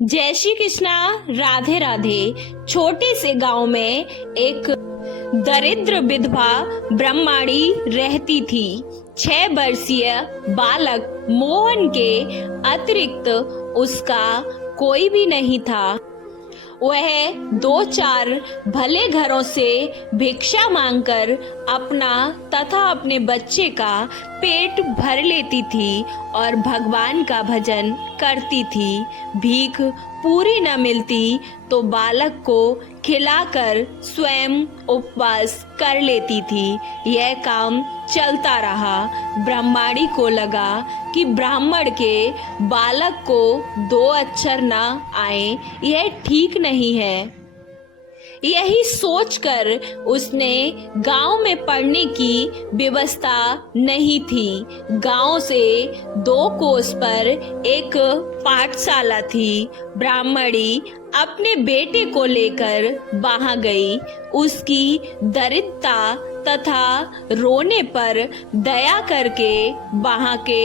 जय श्री कृष्णा। राधे राधे। छोटे से गांव में एक दरिद्र विधवा ब्रह्माणी रहती थी। 6 वर्षीय बालक मोहन के अतिरिक्त उसका कोई भी नहीं था। वह 2-4 भले घरों से भिक्षा मांगकर अपना तथा अपने बच्चे का पेट भर लेती थी और भगवान का भजन करती थी। भीख पूरी न मिलती तो बालक को खिलाकर स्वयं उपवास कर लेती थी। यह काम चलता रहा। ब्रह्माणी को लगा कि ब्राह्मण के बालक को 2 अक्षर न आए, यह ठीक नहीं है। यही सोचकर उसने गांव में पढ़ने की व्यवस्था नहीं थी। गांव से 2 कोस पर एक पाठशाला थी। ब्राह्मणी अपने बेटे को लेकर वहां गई। उसकी दरिद्रता तथा रोने पर दया करके वहां के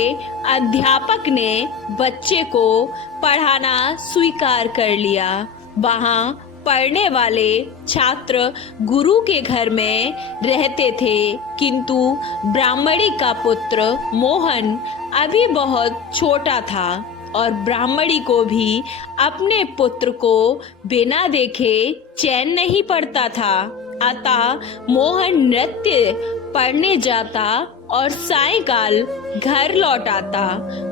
अध्यापक ने बच्चे को पढ़ाना स्वीकार कर लिया। वहां पढ़ने वाले छात्र गुरु के घर में रहते थे, किंतु ब्राह्मणी का पुत्र मोहन अभी बहुत छोटा था और ब्राह्मणी को भी अपने पुत्र को बिना देखे चैन नहीं पड़ता था। अतः मोहन नृत्य पढ़ने जाता और सायंकाल घर लौट आता।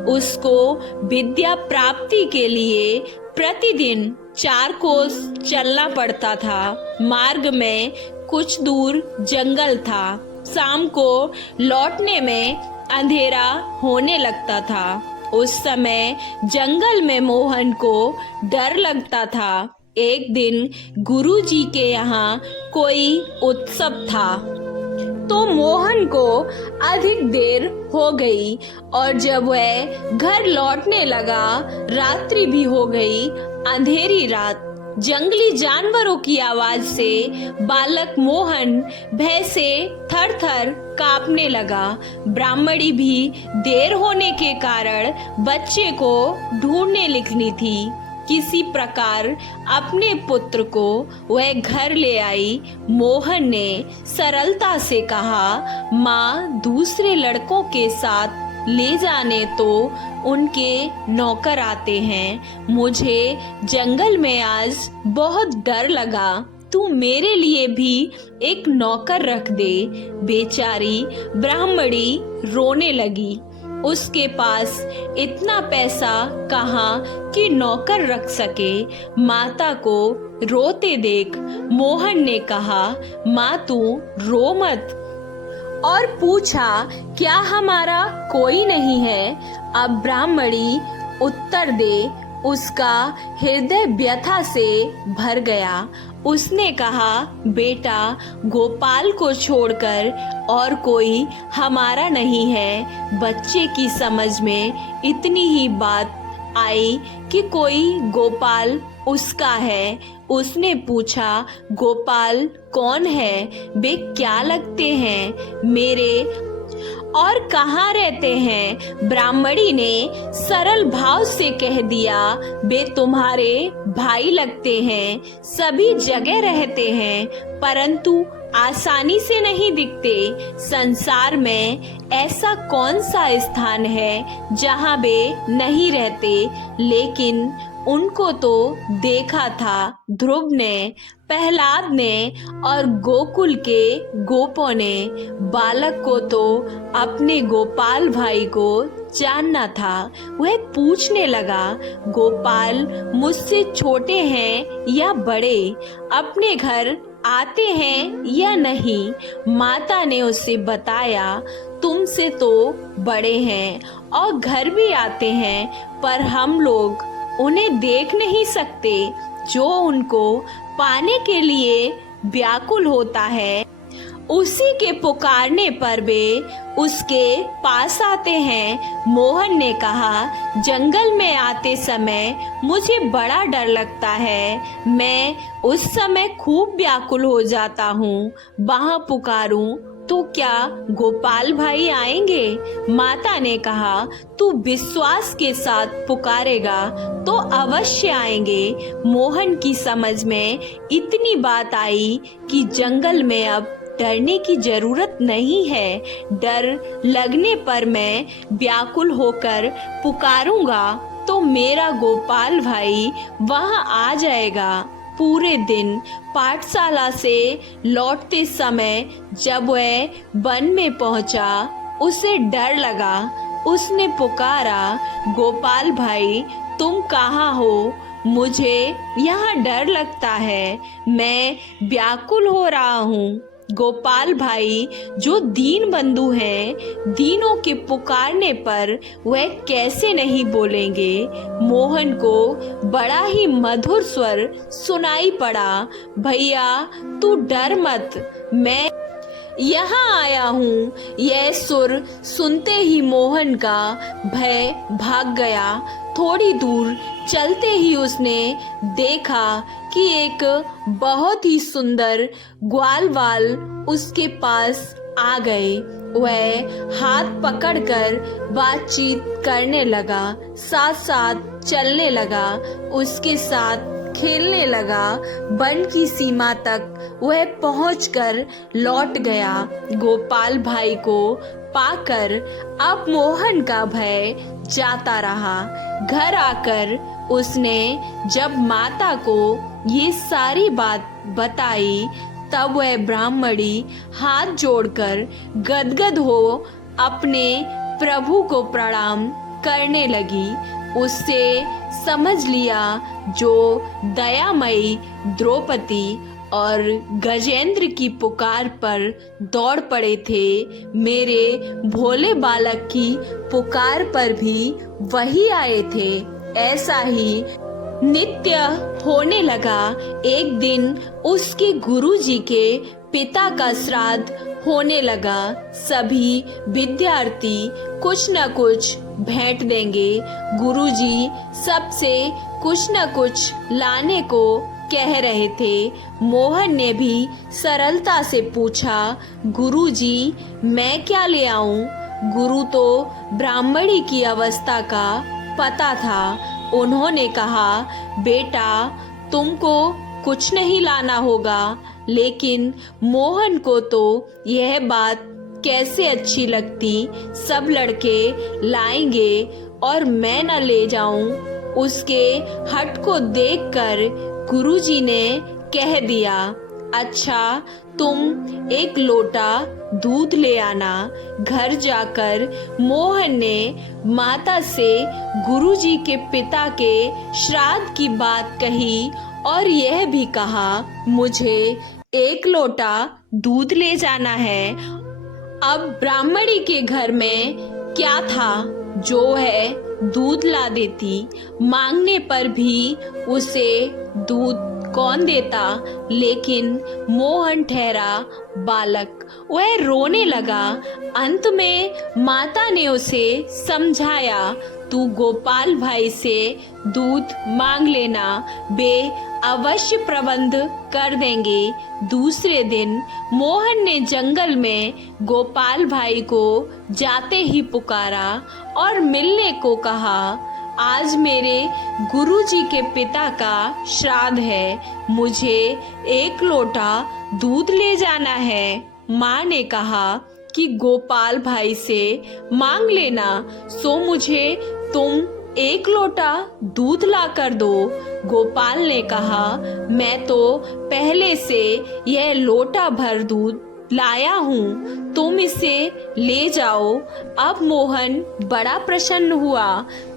उसको विद्या प्राप्ति के लिए प्रतिदिन 4 कोस चलना पड़ता था। मार्ग में कुछ दूर जंगल था। शाम को लौटने में अंधेरा होने लगता था। उस समय जंगल में मोहन को डर लगता था। एक दिन गुरुजी के यहाँ कोई उत्सव था तो मोहन को अधिक देर हो गई और जब वह घर लौटने लगा रात्रि भी हो गई। अंधेरी रात। जंगली जानवरों की आवाज से बालक मोहन भय से थर-थर कांपने लगा। ब्राह्मणी भी देर होने के कारण बच्चे को ढूंढने निकली थी। किसी प्रकार अपने पुत्र को वह घर ले आई। मोहन ने सरलता से कहा, माँ दूसरे लड़कों के साथ ले जाने तो उनके नौकर आते हैं। मुझे जंगल में आज बहुत डर लगा। तू मेरे लिए भी एक नौकर रख दे। बेचारी ब्राह्मणी रोने लगी। उसके पास इतना पैसा कहाँ कि नौकर रख सके। माता को रोते देख मोहन ने कहा, माँ तू रो मत, और पूछा, क्या हमारा कोई नहीं है? अब ब्राह्मणी उत्तर दे। उसका हृदय व्यथा से भर गया। उसने कहा, बेटा गोपाल को छोड़कर और कोई हमारा नहीं है। बच्चे की समझ में इतनी ही बात आई कि कोई गोपाल उसका है। उसने पूछा, गोपाल कौन है? वे क्या लगते हैं मेरे और कहाँ रहते हैं? ब्राह्मणी ने सरल भाव से कह दिया, वे तुम्हारे भाई लगते हैं। सभी जगह रहते हैं परंतु आसानी से नहीं दिखते। संसार में ऐसा कौन सा स्थान है जहाँ वे नहीं रहते? लेकिन उनको तो देखा था ध्रुव ने, प्रहलाद ने और गोकुल के गोपों ने। बालक को तो अपने गोपाल भाई को जानना था। वह पूछने लगा, गोपाल मुझसे छोटे हैं या बड़े? अपने घर आते हैं या नहीं? माता ने उसे बताया, तुमसे तो बड़े हैं और घर भी आते हैं, पर हम लोग उन्हें देख नहीं सकते। जो उनको पाने के लिए व्याकुल होता है, उसी के पुकारने पर वे उसके पास आते हैं। मोहन ने कहा, जंगल में आते समय मुझे बड़ा डर लगता है। मैं उस समय खूब व्याकुल हो जाता हूँ। वहाँ पुकारूं तो क्या गोपाल भाई आएंगे? माता ने कहा, तू विश्वास के साथ पुकारेगा तो अवश्य आएंगे। मोहन की समझ में इतनी बात आई कि जंगल में अब डरने की जरूरत नहीं है। डर लगने पर मैं व्याकुल होकर पुकारूंगा तो मेरा गोपाल भाई वहां आ जाएगा। पूरे दिन पाठशाला से लौटते समय जब वह वन में पहुंचा, उसे डर लगा। उसने पुकारा, गोपाल भाई तुम कहाँ हो? मुझे यहाँ डर लगता है, मैं व्याकुल हो रहा हूँ। गोपाल भाई जो दीन बंधु हैं, दीनों के पुकारने पर वह कैसे नहीं बोलेंगे। मोहन को बड़ा ही मधुर स्वर सुनाई पड़ा, भैया तू डर मत, मैं यहाँ आया हूँ। यह सुर सुनते ही मोहन का भय भाग गया। थोड़ी दूर चलते ही उसने देखा कि एक बहुत ही सुंदर ग्वालवाल उसके पास आ गए। वह हाथ पकड़कर बातचीत करने लगा, साथ साथ चलने लगा, उसके साथ खेलने लगा। वन की सीमा तक वह पहुंचकर लौट गया। गोपाल भाई को पाकर अब मोहन का भय जाता रहा। घर आकर उसने जब माता को ये सारी बात बताई, तब वह ब्राह्मणी हाथ जोड़कर गदगद हो अपने प्रभु को प्रणाम करने लगी। उससे समझ लिया जो दयामयी द्रौपदी और गजेंद्र की पुकार पर दौड़ पड़े थे, मेरे भोले बालक की पुकार पर भी वही आए थे। ऐसा ही नित्य होने लगा। एक दिन उसके गुरुजी के पिता का श्राद्ध होने लगा। सभी विद्यार्थी कुछ न कुछ भेंट देंगे। गुरुजी सबसे कुछ न कुछ लाने को कह रहे थे। मोहन ने भी सरलता से पूछा, गुरुजी मैं क्या ले आऊं? गुरु तो ब्राह्मणी की अवस्था का पता था। उन्होंने कहा, बेटा तुमको कुछ नहीं लाना होगा। लेकिन मोहन को तो यह बात कैसे अच्छी लगती, सब लड़के लाएंगे और मैं न ले जाऊं। उसके हट को देखकर गुरुजी ने कह दिया, अच्छा तुम एक लोटा दूध ले आना। घर जाकर मोहन ने माता से गुरुजी के पिता के श्राद्ध की बात कही और यह भी कहा, मुझे एक लोटा दूध ले जाना है। अब ब्राह्मणी के घर में क्या था जो है दूध ला देती। मांगने पर भी उसे दूध कौन देता। लेकिन मोहन ठहरा बालक, वह रोने लगा। अंत में माता ने उसे समझाया, तू गोपाल भाई से दूध मांग लेना, वे अवश्य प्रबंध कर देंगे। दूसरे दिन मोहन ने जंगल में गोपाल भाई को जाते ही पुकारा और मिलने को कहा, आज मेरे गुरुजी के पिता का श्राद्ध है, मुझे एक लोटा दूध ले जाना है। माँ ने कहा कि गोपाल भाई से मांग लेना, सो मुझे तुम एक लोटा दूध ला कर दो। गोपाल ने कहा, मैं तो पहले से यह लोटा भर दूध लाया हूँ, तुम इसे ले जाओ। अब मोहन बड़ा प्रसन्न हुआ।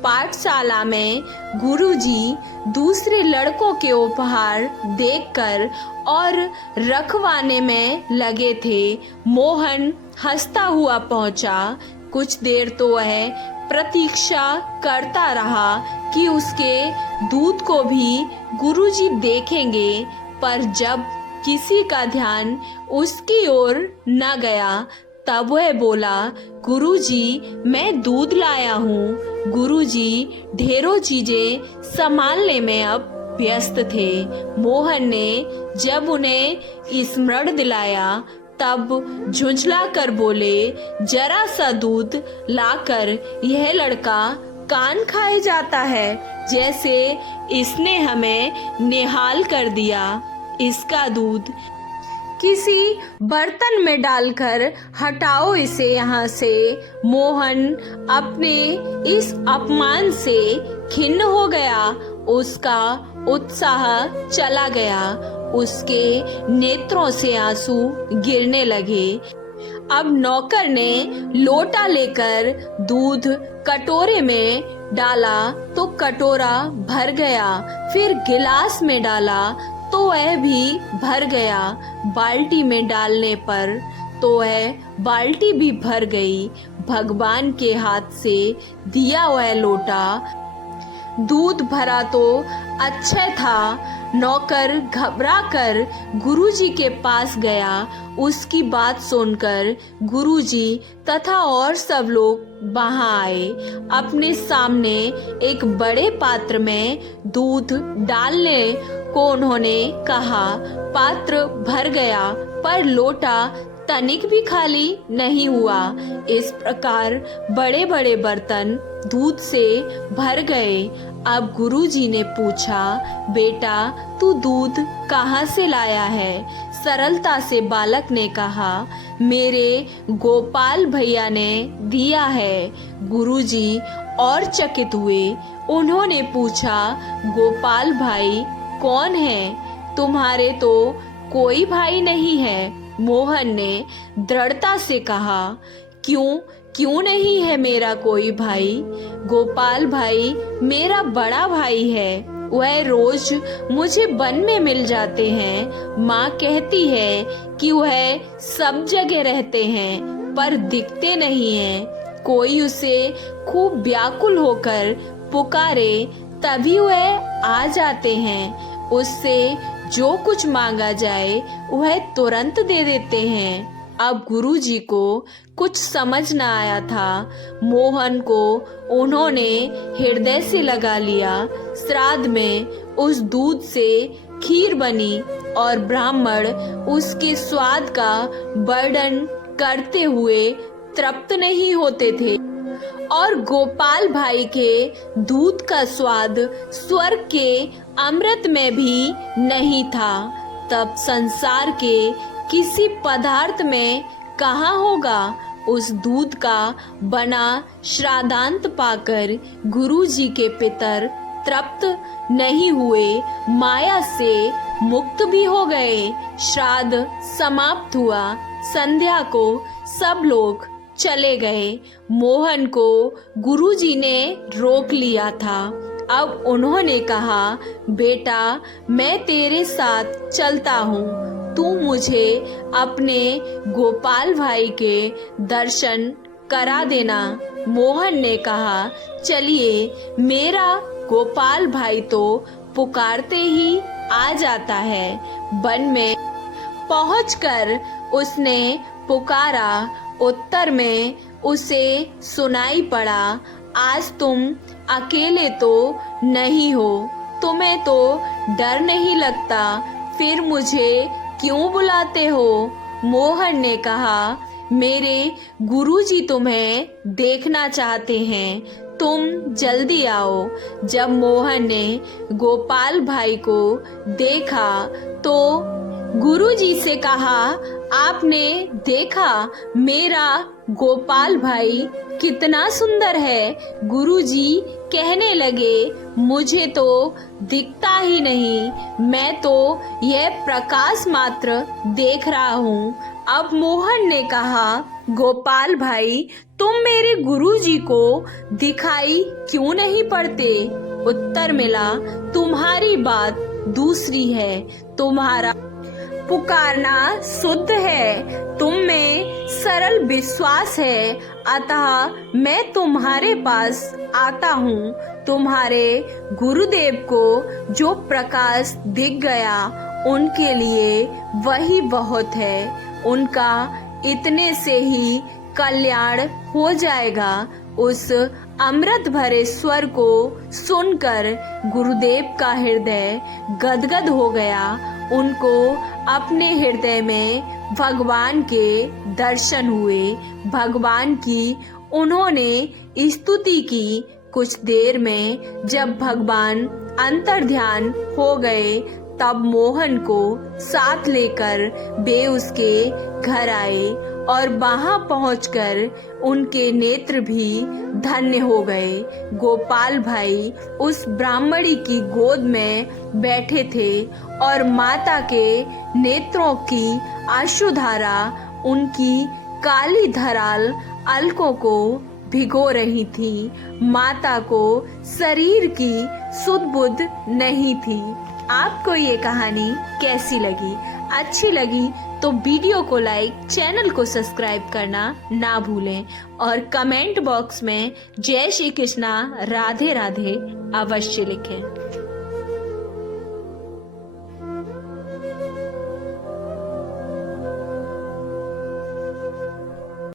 पाठशाला में गुरुजी दूसरे लड़कों के उपहार देखकर और रखवाने में लगे थे। मोहन हंसता हुआ पहुंचा। कुछ देर तो वह प्रतीक्षा करता रहा कि उसके दूध को भी गुरुजी देखेंगे, पर जब किसी का ध्यान उसकी ओर न गया, तब वह बोला, गुरुजी मैं दूध लाया हूँ। गुरुजी ढेरों चीजें संभालने में अब व्यस्त थे। मोहन ने जब उन्हें स्मरण दिलाया, तब झुंझला कर बोले, जरा सा दूध लाकर यह लड़का कान खाए जाता है, जैसे इसने हमें निहाल कर दिया। इसका दूध किसी बर्तन में डालकर हटाओ इसे यहाँ से। मोहन अपने इस अपमान से खिन्न हो गया, उसका उत्साह चला गया, उसके नेत्रों से आंसू गिरने लगे। अब नौकर ने लोटा लेकर दूध कटोरे में डाला तो कटोरा भर गया, फिर गिलास में डाला तो वह भी भर गया, बाल्टी में डालने पर तो वह बाल्टी भी भर गई। भगवान के हाथ से दिया वह लोटा दूध भरा तो अक्षय था। नौकर घबराकर गुरुजी के पास गया। उसकी बात सुनकर गुरुजी तथा और सब लोग वहां आए। अपने सामने एक बड़े पात्र में दूध डालने को उन्होंने कहा। पात्र भर गया पर लोटा तनिक भी खाली नहीं हुआ। इस प्रकार बड़े बड़े बर्तन दूध से भर गए। अब गुरुजी ने पूछा, बेटा तू दूध कहाँ से लाया है? सरलता से बालक ने कहा, मेरे गोपाल भैया ने दिया है। गुरुजी और चकित हुए। उन्होंने पूछा, गोपाल भाई कौन है? तुम्हारे तो कोई भाई नहीं है। मोहन ने दृढ़ता से कहा, क्यों नहीं है मेरा कोई भाई? गोपाल भाई मेरा बड़ा भाई है। वह रोज मुझे वन में मिल जाते हैं। माँ कहती है कि वह सब जगह रहते हैं पर दिखते नहीं हैं। कोई उसे खूब व्याकुल होकर पुकारे तभी वह आ जाते हैं। उससे जो कुछ मांगा जाए वह तुरंत दे देते हैं। अब गुरुजी को कुछ समझ न आया था। मोहन को उन्होंने हृदय से लगा लिया। श्राद्ध में उस दूध से खीर बनी और ब्राह्मण उसके स्वाद का वर्णन करते हुए तृप्त नहीं होते थे। और गोपाल भाई के दूध का स्वाद स्वर्ग के अमृत में भी नहीं था। तब संसार के किसी पदार्थ में कहाँ होगा? उस दूध का बना श्राद्धांत पाकर गुरुजी के पितर तृप्त नहीं हुए, माया से मुक्त भी हो गए। श्राद्ध समाप्त हुआ। संध्या को सब लोग चले गए। मोहन को गुरुजी ने रोक लिया था। अब उन्होंने कहा, बेटा मैं तेरे साथ चलता हूँ। तू मुझे अपने गोपाल भाई के दर्शन करा देना। मोहन ने कहा, चलिए, मेरा गोपाल भाई तो पुकारते ही आ जाता है। वन में पहुंचकर उसने पुकारा। उत्तर में उसे सुनाई पड़ा, आज तुम अकेले तो नहीं हो, तुम्हें तो डर नहीं लगता, फिर मुझे क्यों बुलाते हो? मोहन ने कहा, मेरे गुरुजी तुम्हें देखना चाहते हैं, तुम जल्दी आओ। जब मोहन ने गोपाल भाई को देखा तो गुरुजी से कहा, आपने देखा मेरा गोपाल भाई कितना सुंदर है? गुरुजी कहने लगे, मुझे तो दिखता ही नहीं, मैं तो यह प्रकाश मात्र देख रहा हूँ। अब मोहन ने कहा, गोपाल भाई तुम मेरे गुरुजी को दिखाई क्यों नहीं पड़ते? उत्तर मिला, तुम्हारी बात दूसरी है, तुम्हारा पुकारना शुद्ध है, तुम में सरल विश्वास है, अतः मैं तुम्हारे पास आता हूँ। तुम्हारे गुरुदेव को जो प्रकाश दिख गया उनके लिए वही बहुत है, उनका इतने से ही कल्याण हो जाएगा। उस अमृत भरे स्वर को सुनकर गुरुदेव का हृदय गदगद हो गया। उनको अपने हृदय में भगवान के दर्शन हुए। भगवान की उन्होंने स्तुति की। कुछ देर में जब भगवान अंतर्ध्यान हो गए तब मोहन को साथ लेकर वे उसके घर आए और वहां पहुंचकर उनके नेत्र भी धन्य हो गए। गोपाल भाई उस ब्राह्मणी की गोद में बैठे थे और माता के नेत्रों की आंसुधारा उनकी काली धराल अलकों को भिगो रही थी। माता को शरीर की सुध बुध नहीं थी। आपको ये कहानी कैसी लगी? अच्छी लगी तो वीडियो को लाइक, चैनल को सब्सक्राइब करना ना भूलें और कमेंट बॉक्स में जय श्री कृष्णा राधे राधे अवश्य लिखें।